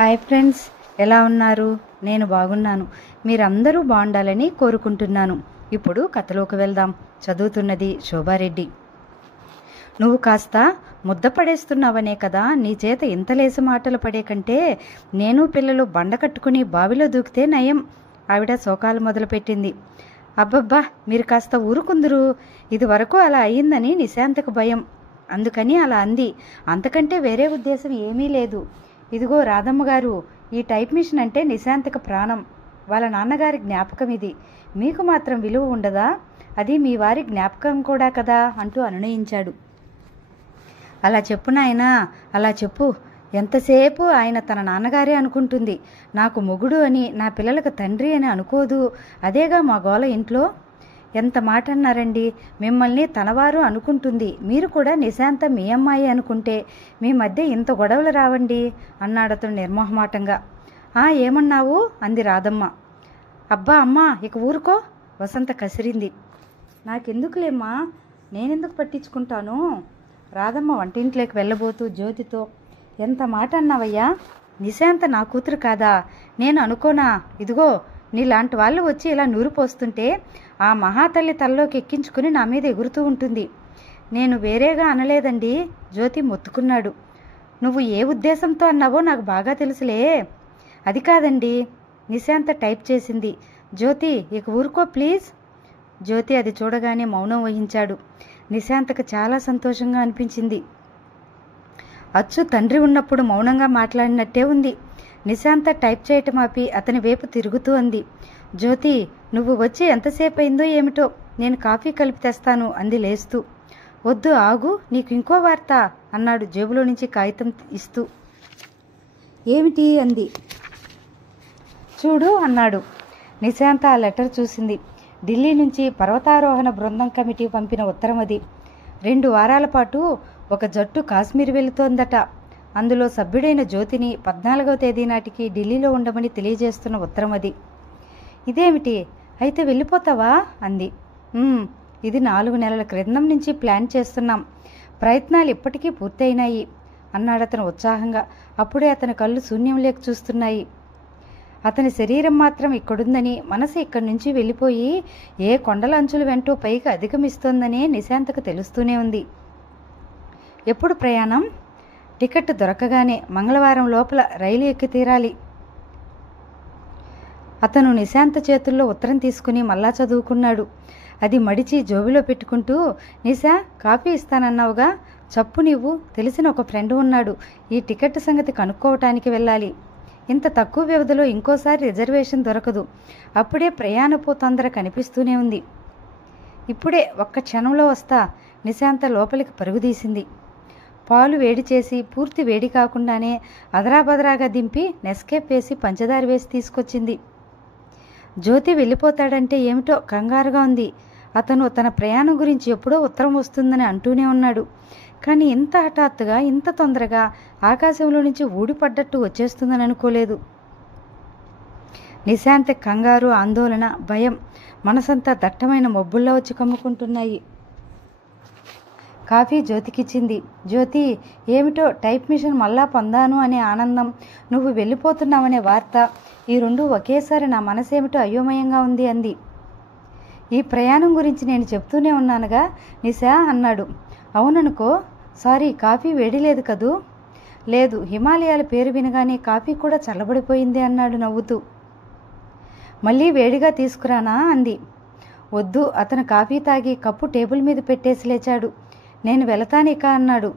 Hi friends, ఎలా ఉన్నారు? నేను బాగున్నాను. మీరందరూ బాగుండాలని కోరుకుంటున్నాను. ఇప్పుడు కథలోకి వెళ్దాం. చదువుతున్నది శోభారెడ్డి. నువ్వు కాస్త ముద్ద పడేస్తున్నావనే కదా నీ చేత ఇంతలేసి మాటలు పడే కంటే నేను పిల్లలు బండ కట్టుకుని బావిలో దూకితే నయం. ఆవిడ శోకాలు మొదలుపెట్టింది. అబ్బబ్బా, మీరు కాస్త ఊరుకుందురు. ఇది వరకు అలా అయ్యిందని నిశాంతకు భయం, అందుకని అలా అంది. అంతకంటే వేరే ఉద్దేశం ఏమీ లేదు. ఇదిగో రాధమ్మ గారు, ఈ టైప్ మిషన్ అంటే నిశాంతకు ప్రాణం. వాళ్ళ నాన్నగారి జ్ఞాపకం ఇది. మీకు మాత్రం విలువ ఉండదా? అది మీ వారి జ్ఞాపకం కూడా కదా అంటూ అనునయించాడు. అలా చెప్పు నాయనా, అలా చెప్పు. ఎంతసేపు ఆయన తన నాన్నగారే అనుకుంటుంది. నాకు మొగుడు అని, నా పిల్లలకు తండ్రి అని అనుకోదు. అదేగా మా గోల ఇంట్లో. ఎంత మాట అన్నారండి. మిమ్మల్ని తనవారు అనుకుంటుంది. మీరు కూడా నిశాంత మీ అమ్మాయి అనుకుంటే మీ మధ్య ఇంత గొడవలు రావండి అన్నాడతను నిర్మోహమాటంగా. ఏమన్నావు అంది రాధమ్మ. అబ్బా అమ్మా, ఇక ఊరుకో, వసంత కసిరింది. నాకెందుకులేమ్మా, నేనెందుకు పట్టించుకుంటాను? రాధమ్మ వంటింట్లోకి వెళ్ళబోతూ జ్యోతితో, ఎంత మాట అన్నావయ్యా? నిశాంత నా కూతురు కాదా? నేను అనుకోనా? ఇదిగో నీలాంటి వాళ్ళు వచ్చి ఇలా నూరు పోస్తుంటే ఆ మహాతల్లి తల్లోకి ఎక్కించుకుని నా మీద ఎగురుతూ ఉంటుంది. నేను వేరేగా అనలేదండి. జ్యోతి మొత్తుకున్నాడు. నువ్వు ఏ ఉద్దేశంతో అన్నావో నాకు బాగా తెలుసులే. అది కాదండి. నిశాంత టైప్ చేసింది. జ్యోతి, ఇక ఊరుకో ప్లీజ్. జ్యోతి అది చూడగానే మౌనం వహించాడు. నిశాంతకు చాలా సంతోషంగా అనిపించింది. అచ్చు తండ్రి ఉన్నప్పుడు మౌనంగా మాట్లాడినట్టే ఉంది. నిశాంత టైప్ చేయటం ఆపి అతని వైపు తిరుగుతూ అంది. జ్యోతి, నువ్వు వచ్చి ఎంతసేపు అయిందో ఏమిటో, నేను కాఫీ కలిపి తెస్తాను అంది లేస్తూ. వద్దు, ఆగు, నీకు ఇంకో వార్త అన్నాడు జేబులో నుంచి కాగితం ఇస్తూ. ఏమిటి అంది. చూడు అన్నాడు. నిశాంత ఆ లెటర్ చూసింది. ఢిల్లీ నుంచి పర్వతారోహణ బృందం కమిటీ పంపిన ఉత్తరం అది. 2 వారాల పాటు ఒక జట్టు కాశ్మీర్ వెళుతోందట. అందులో సభ్యుడైన జ్యోతిని 14వ తేదీ నాటికి ఢిల్లీలో ఉండమని తెలియజేస్తున్న ఉత్తరం అది. ఇదేమిటి, అయితే వెళ్ళిపోతావా అంది. ఇది 4 నెలల క్రితం నుంచి ప్లాన్ చేస్తున్నాం. ప్రయత్నాలు ఇప్పటికీ పూర్తయినాయి అన్నాడతను ఉత్సాహంగా. అప్పుడే అతని కళ్ళు శూన్యం లేక చూస్తున్నాయి. అతని శరీరం మాత్రం ఇక్కడుందని, మనసు ఇక్కడి నుంచి వెళ్ళిపోయి ఏ కొండల అంచుల వెంటో పైకి అధిగమిస్తోందనే నిశాంతకు తెలుస్తూనే ఉంది. ఎప్పుడు ప్రయాణం? టికెట్ దొరకగానే మంగళవారం లోపల రైలు ఎక్కి తీరాలి. అతను నిశాంత చేతుల్లో ఉత్తరం తీసుకుని మళ్ళా చదువుకున్నాడు. అది మడిచి జోబిలో పెట్టుకుంటూ, నిశా, కాఫీ ఇస్తానన్నావుగా, చప్పు నీవు. తెలిసిన ఒక ఫ్రెండ్ ఉన్నాడు. ఈ టికెట్ సంగతి కనుక్కోవటానికి వెళ్ళాలి. ఇంత తక్కువ వ్యవధిలో ఇంకోసారి రిజర్వేషన్ దొరకదు. అప్పుడే ప్రయాణపు తొందర కనిపిస్తూనే ఉంది. ఇప్పుడే ఒక్క క్షణంలో వస్తా. నిశాంత లోపలికి పరుగుదీసింది. పాలు వేడి చేసి పూర్తి వేడి కాకుండానే అదరాబదరాగా దింపి నెస్కేప్ వేసి పంచదార వేసి తీసుకొచ్చింది. జ్యోతి వెళ్ళిపోతాడంటే ఏమిటో కంగారుగా ఉంది. అతను తన ప్రయాణం గురించి ఎప్పుడో ఉత్తరం వస్తుందని అంటూనే ఉన్నాడు. కానీ ఇంత హఠాత్తుగా, ఇంత తొందరగా ఆకాశంలో నుంచి ఊడిపడ్డట్టు వచ్చేస్తుందని అనుకోలేదు. నిశాంత కంగారు, ఆందోళన, భయం మనసంతా దట్టమైన మబ్బుల్లో వచ్చి కమ్ముకుంటున్నాయి. కాఫీ జ్యోతికిచ్చింది. జ్యోతి, ఏమిటో టైప్ మిషన్ మళ్ళా పొందాను అనే ఆనందం, నువ్వు వెళ్ళిపోతున్నావనే వార్త, ఈ 2 ఒకేసారి నా మనసేమిటో అయోమయంగా ఉంది అంది. ఈ ప్రయాణం గురించి నేను చెప్తూనే ఉన్నానుగా నిశా అన్నాడు. అవుననుకో. సారీ, కాఫీ వేడి లేదు కదూ? లేదు, హిమాలయాల పేరు వినగానే కాఫీ కూడా చల్లబడిపోయింది అన్నాడు నవ్వుతూ. మళ్ళీ వేడిగా తీసుకురానా అంది. వద్దు. అతను కాఫీ తాగి కప్పు టేబుల్ మీద పెట్టేసి లేచాడు. నేను వెళతానిక అన్నాడు.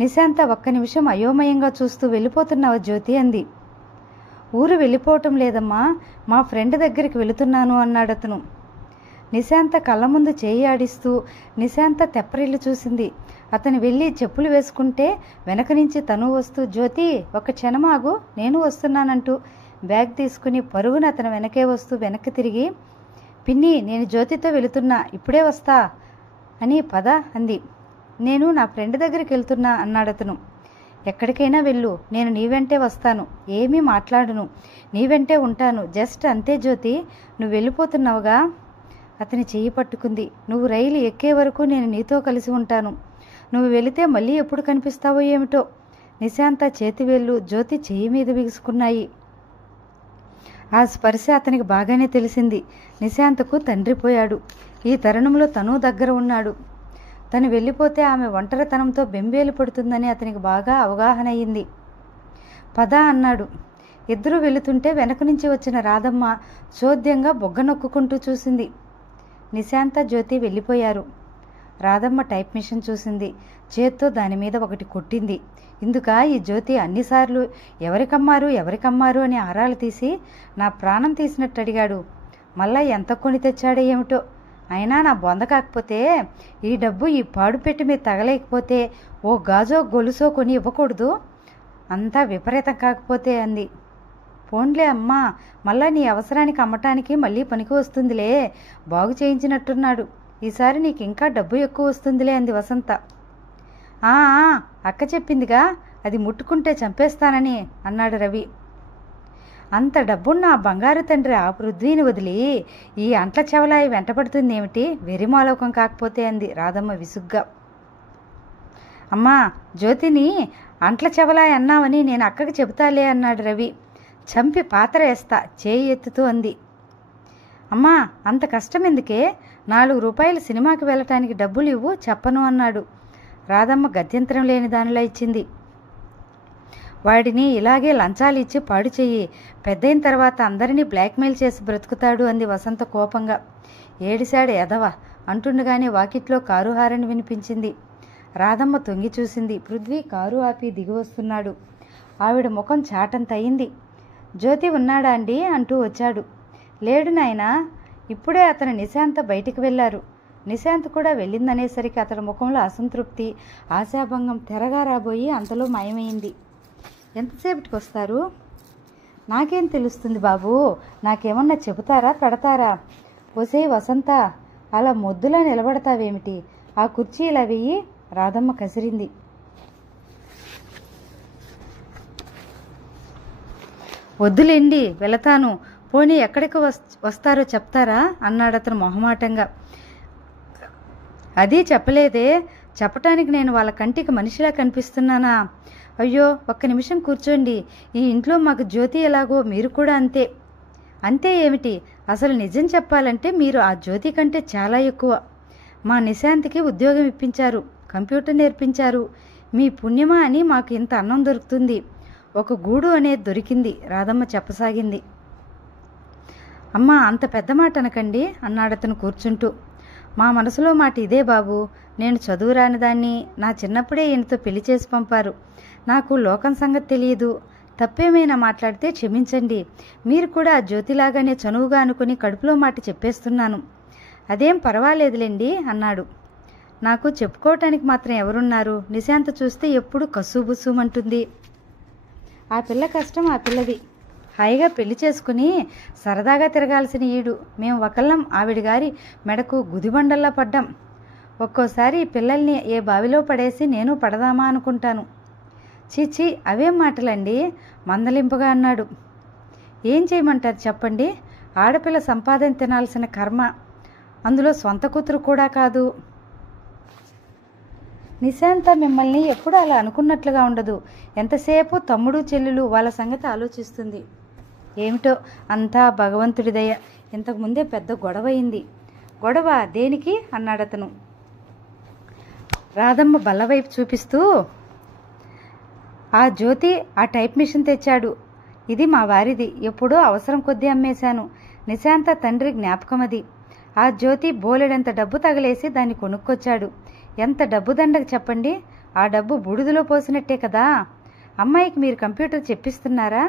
నిశాంత ఒక్క నిమిషం అయోమయంగా చూస్తూ, వెళ్ళిపోతున్నావా జ్యోతి అంది. ఊరు వెళ్ళిపోవటం లేదమ్మా, మా ఫ్రెండ్ దగ్గరికి వెళుతున్నాను అన్నాడతను. నిశాంత కళ్ళ ముందు చేయి ఆడిస్తూ నిశాంత తెప్పరిల్లు చూసింది. అతను వెళ్ళి చెప్పులు వేసుకుంటే వెనక నుంచి తను వస్తూ, జ్యోతి ఒక క్షణమాగు, నేను వస్తున్నానంటూ బ్యాగ్ తీసుకుని పరుగున అతను వెనకే వస్తూ వెనక్కి తిరిగి, పిన్ని, నేను జ్యోతితో వెళుతున్నా, ఇప్పుడే వస్తా అని పద అంది. నేను నా ఫ్రెండ్ దగ్గరికి వెళ్తున్నా అన్నాడతను. ఎక్కడికైనా వెళ్ళు, నేను నీ వెంటే వస్తాను. ఏమీ మాట్లాడును, నీ వెంటే ఉంటాను. జస్ట్ అంతే జ్యోతి, నువ్వు వెళ్ళిపోతున్నావుగా. అతని చెయ్యి పట్టుకుంది. నువ్వు రైలు ఎక్కే వరకు నేను నీతో కలిసి ఉంటాను. నువ్వు వెళితే మళ్ళీ ఎప్పుడు కనిపిస్తావో ఏమిటో. నిశాంత చేతివేళ్లు జ్యోతి చెయ్యి మీద బిగుసుకున్నాయి. ఆ స్పర్శ అతనికి బాగానే తెలిసింది. నిశాంతకు తండ్రి పోయాడు. ఈ తరుణంలో తను దగ్గర ఉన్నాడు. తను వెళ్ళిపోతే ఆమె ఒంటరితనంతో బెంబేలు పడుతుందని అతనికి బాగా అవగాహన అయింది. పద అన్నాడు. ఇద్దరూ వెళుతుంటే వెనక నుంచి వచ్చిన రాధమ్మ చోద్యంగా బొగ్గ నొక్కుంటూ చూసింది. నిశాంత జ్యోతి వెళ్ళిపోయారు. రాధమ్మ టైప్ మిషన్ చూసింది. చేత్తో దాని మీద ఒకటి కొట్టింది. ఇందుక ఈ జ్యోతి అన్నిసార్లు ఎవరికమ్మారు అని ఆరాలు తీసి నా ప్రాణం తీసినట్టు అడిగాడు. మళ్ళా ఎంత కొని తెచ్చాడో ఏమిటో. అయినా నా బొంద కాకపోతే ఈ డబ్బు ఈ పాడుపెట్టి మీద తగలేకపోతే ఓ గాజో గొలుసో కొని ఇవ్వకూడదు. అంతా విపరీతం కాకపోతే అంది. పోన్లే అమ్మా, మళ్ళా నీ అవసరానికి అమ్మటానికి మళ్ళీ పనికి వస్తుందిలే. బాగు చేయించినట్టున్నాడు. ఈసారి నీకు ఇంకా డబ్బు ఎక్కువ వస్తుందిలే అంది వసంత. అక్క చెప్పిందిగా, అది ముట్టుకుంటే చంపేస్తానని అన్నాడు రవి. అంత డబ్బున్న ఆ బంగారు తండ్రి ఆ పృథ్వీని వదిలి ఈ అంట్ల చెవలాయి వెంటపడుతుందేమిటి? వెరిమాలోకం కాకపోతే అంది రాధమ్మ విసుగ్గా. అమ్మా, జ్యోతిని అంట్ల చెవలాయి అన్నావని నేను అక్కకి చెబుతాలే అన్నాడు రవి. చంపి పాత్ర వేస్తా చేయి ఎత్తుతూ అంది. అమ్మా, అంత కష్టం ఎందుకే? 4 రూపాయలు సినిమాకి వెళ్ళటానికి డబ్బులు ఇవ్వు, చెప్పను అన్నాడు. రాధమ్మ గత్యంతరం లేని దానిలా ఇచ్చింది. వాడిని ఇలాగే లంచాలు ఇచ్చి పాడు చెయ్యి, పెద్దయిన తర్వాత అందరినీ బ్లాక్మెయిల్ చేసి బ్రతుకుతాడు అంది వసంత కోపంగా. ఏడిశాడు ఎదవ అంటుండగానే వాకిట్లో కారు హారని వినిపించింది. రాధమ్మ తొంగి చూసింది. పృథ్వీ కారు ఆపి దిగి వస్తున్నాడు. ఆవిడ ముఖం చాటంతయింది. జ్యోతి ఉన్నాడా అండి అంటూ వచ్చాడు. లేడు నాయనా, ఇప్పుడే అతను నిశాంత బయటికి వెళ్ళారు. నిశాంత్ కూడా వెళ్ళిందనేసరికి అతడి ముఖంలో అసంతృప్తి, ఆశాభంగం తెరగా రాబోయి అంతలో మాయమైంది. ఎంతసేపటికి వస్తారు? నాకేం తెలుస్తుంది బాబు, నాకేమన్నా చెబుతారా పెడతారా? ఒసే వసంత, అలా మొద్దులా నిలబడతావేమిటి? ఆ కుర్చీ ఇలా వెయ్యి. రాధమ్మ కసిరింది. వద్దులేండి, వెళతాను. పోనీ ఎక్కడికి వస్తారో చెప్తారా అన్నాడు అతను మొహమాటంగా. అది చెప్పలేదే. చెప్పటానికి నేను వాళ్ళ కంటికి మనిషిలా కనిపిస్తున్నానా? అయ్యో, ఒక్క నిమిషం కూర్చోండి. ఈ ఇంట్లో మాకు జ్యోతి ఎలాగో మీరు కూడా అంతే. అంతే ఏమిటి? అసలు నిజం చెప్పాలంటే మీరు ఆ జ్యోతి కంటే చాలా ఎక్కువ. మా నిశాంత్కి ఉద్యోగం ఇప్పించారు, కంప్యూటర్ నేర్పించారు. మీ పుణ్యమా అని మాకు ఇంత అన్నం దొరుకుతుంది. ఒక గూడు అనేది దొరికింది రాధమ్మ చెప్పసాగింది. అమ్మా, అంత పెద్ద మాట అనకండి అన్నాడు అతను కూర్చుంటూ. మా మనసులో మాట ఇదే బాబు. నేను చదువు రానిదాన్ని. నా చిన్నప్పుడే ఈయనతో పెళ్లి చేసి పంపారు. నాకు లోకం సంగతి తెలియదు. తప్పేమైనా మాట్లాడితే క్షమించండి. మీరు కూడా ఆ జ్యోతిలాగానే చనువుగా అనుకుని కడుపులో మాట చెప్పేస్తున్నాను. అదేం పర్వాలేదులేండి అన్నాడు. నాకు చెప్పుకోవటానికి మాత్రం ఎవరున్నారు? నిశాంత చూస్తే ఎప్పుడు కసుబుసుమంటుంది. ఆ పిల్ల కష్టం ఆ పిల్లది. హాయిగా పెళ్లి చేసుకుని సరదాగా తిరగాల్సిన ఈడు. మేము ఒకళ్ళం ఆవిడ గారి మెడకు గుదిబండల్లా పడ్డాం. ఒక్కోసారి ఈ పిల్లల్ని ఏ బావిలో పడేసి నేను పడదామా అనుకుంటాను. చీచీ, అవేం మాటలండి మందలింపుగా అన్నాడు. ఏం చేయమంటారు చెప్పండి? ఆడపిల్ల సంపాదన తినాల్సిన కర్మ. అందులో సొంత కూతురు కూడా కాదు. నిశాంత మిమ్మల్ని ఎప్పుడు అలా అనుకున్నట్లుగా ఉండదు. ఎంతసేపు తమ్ముడు చెల్లెలు వాళ్ళ సంగతి ఆలోచిస్తుంది. ఏమిటో అంతా భగవంతుడి దయ. ఇంతకుముందే పెద్ద గొడవ అయింది. గొడవ దేనికి అన్నాడతను. రాధమ్మ బల్లవైపు చూపిస్తూ, ఆ జ్యోతి ఆ టైప్ మిషన్ తెచ్చాడు. ఇది మా వారిది. ఎప్పుడో అవసరం కొద్దీ అమ్మేశాను. నిశాంత తండ్రి జ్ఞాపకం అది. ఆ జ్యోతి బోలెడంత డబ్బు తగలేసి దాన్ని కొనుక్కొచ్చాడు. ఎంత డబ్బు దండగ చెప్పండి. ఆ డబ్బు బూడిదలో పోసినట్టే కదా. అమ్మాయికి మీరు కంప్యూటర్ చెప్పిస్తున్నారా?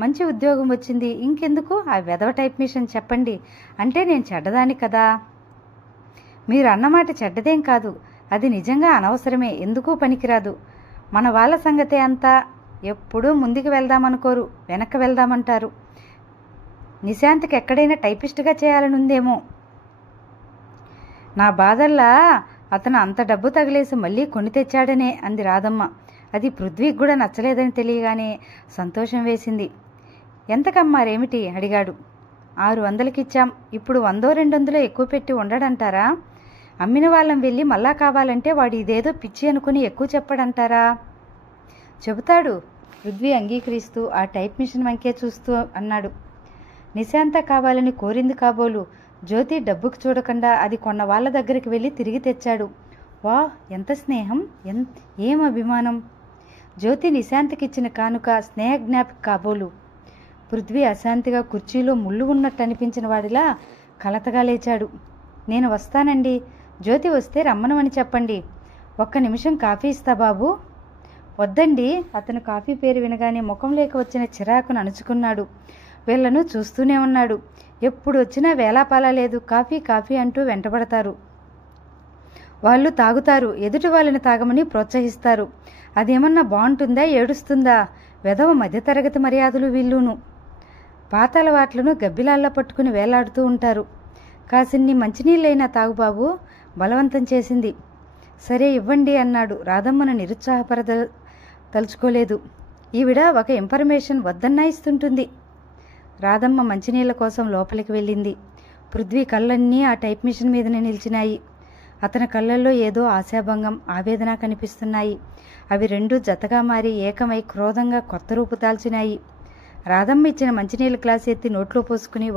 మంచి ఉద్యోగం వచ్చింది. ఇంకెందుకు ఆ వెధవ టైప్ మిషన్ చెప్పండి. అంటే నేను చెడ్డదాన్ని కదా? మీరు అన్నమాట చెడ్డదేం కాదు. అది నిజంగా అనవసరమే, ఎందుకు పనికిరాదు. మన వాళ్ళ సంగతే అంతా. ఎప్పుడూ ముందుకు వెళ్దామనుకోరు, వెనక్కి వెళ్దామంటారు. నిశాంత్కి ఎక్కడైనా టైపిస్ట్గా చేయాలనుందేమో. నా బాధల్లా అతను అంత డబ్బు తగిలేసి మళ్ళీ కొని తెచ్చాడనే అంది రాధమ్మ. అది పృథ్వీకి కూడా నచ్చలేదని తెలియగానే సంతోషం వేసింది. ఎంతకమ్మారేమిటి అడిగాడు. 600కి ఇచ్చాం. ఇప్పుడు 100-200 ఎక్కువ పెట్టి ఉండడంటారా? అమ్మిన వాళ్ళం వెళ్ళి మళ్ళా కావాలంటే వాడు ఇదేదో పిచ్చి అనుకుని ఎక్కువ చెప్పడంటారా? చెబుతాడు. పృథ్వీ అంగీకరిస్తూ ఆ టైప్ మిషన్ వంకే చూస్తూ అన్నాడు. నిశాంత కావాలని కోరింది కాబోలు. జ్యోతి డబ్బుకు చూడకుండా అది కొన్న వాళ్ళ దగ్గరికి వెళ్ళి తిరిగి తెచ్చాడు. వా, ఎంత స్నేహం, ఏం అభిమానం! జ్యోతి నిశాంతకిచ్చిన కానుక స్నేహ జ్ఞాపిక కాబోలు. పృథ్వీ అశాంతిగా కుర్చీలో ముళ్ళు ఉన్నట్టు అనిపించిన వాడిలా కలతగా లేచాడు. నేను వస్తానండి. జ్యోతి వస్తే రమ్మనమని చెప్పండి. ఒక్క నిమిషం కాఫీ ఇస్తా బాబు. వద్దండి. అతను కాఫీ పేరు వినగానే ముఖం లేక వచ్చిన చిరాకును అణుచుకున్నాడు. వీళ్లను చూస్తూనే ఉన్నాడు. ఎప్పుడు వచ్చినా వేలాపాలా లేదు. కాఫీ కాఫీ అంటూ వెంటబడతారు. వాళ్ళు తాగుతారు, ఎదుటి వాళ్ళని తాగమని ప్రోత్సహిస్తారు. అదేమన్నా బాగుంటుందా, ఏడుస్తుందా? వెధవ మధ్యతరగతి మర్యాదలు వీళ్ళును. పాతాల వాట్లను గబ్బిలాల్లో పట్టుకుని వేలాడుతూ ఉంటారు. కాసిన్ని మంచినీళ్ళైనా తాగుబాబు, బలవంతం చేసింది. సరే ఇవ్వండి అన్నాడు. రాధమ్మను తలుచుకోలేదు. ఈవిడ ఒక ఇన్ఫర్మేషన్ వద్దన్నా ఇస్తుంటుంది. రాధమ్మ మంచినీళ్ళ కోసం లోపలికి వెళ్ళింది. పృథ్వీ కళ్ళన్నీ ఆ టైప్ మిషన్ మీదనే నిలిచినాయి. అతని కళ్ళల్లో ఏదో ఆశాభంగం, ఆవేదన కనిపిస్తున్నాయి. అవి రెండూ జతగా మారి ఏకమై క్రోధంగా కొత్త రూపు దాల్చినాయి. రాధమ్మ ఇచ్చిన మంచినీళ్ళ గ్లాస్ ఎత్తి నోట్లో పోసుకుని